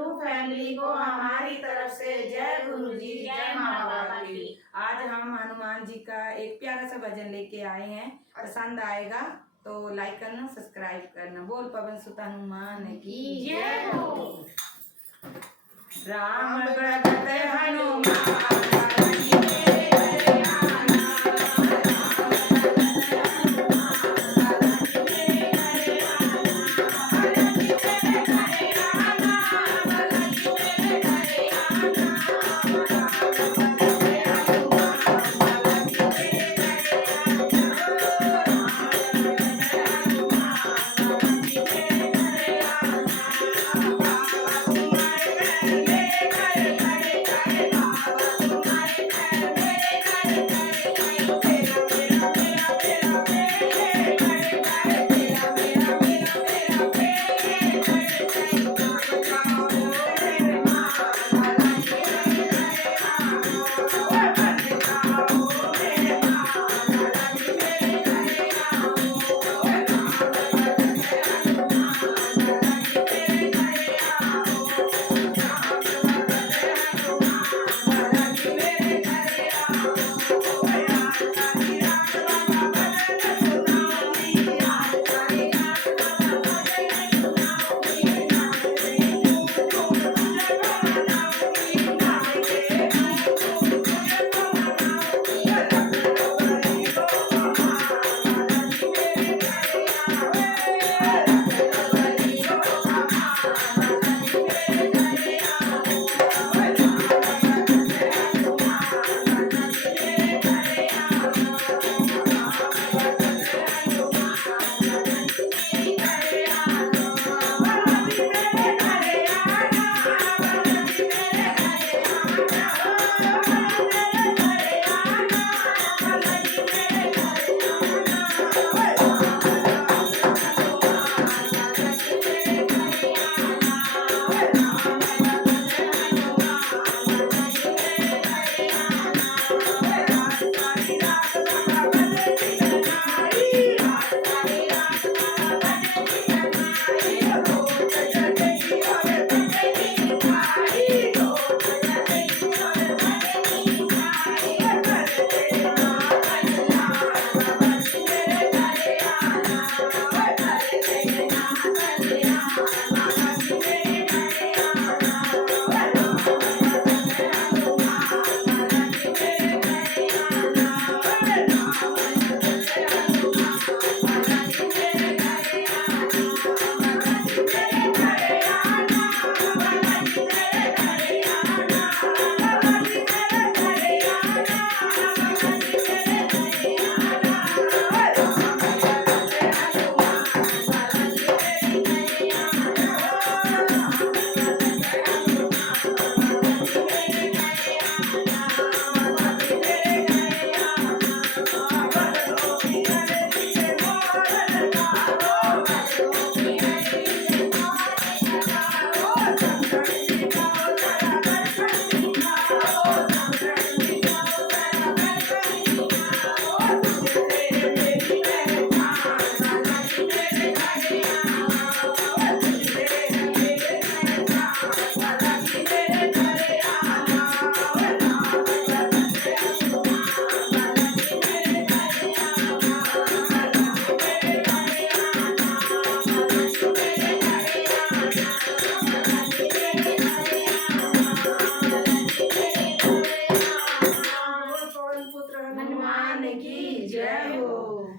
Guddu family को हमारी तरफ से जय गुरु जी, जय माँ बाबा की। आज हम हनुमान जी का एक प्यारा सा भजन लेके आए हैं, पसंद आएगा तो लाइक करना, सब्सक्राइब करना। बोल पवन सुत हनुमान की जय हो। राम भगत हनुमान हनुमान की जय हो।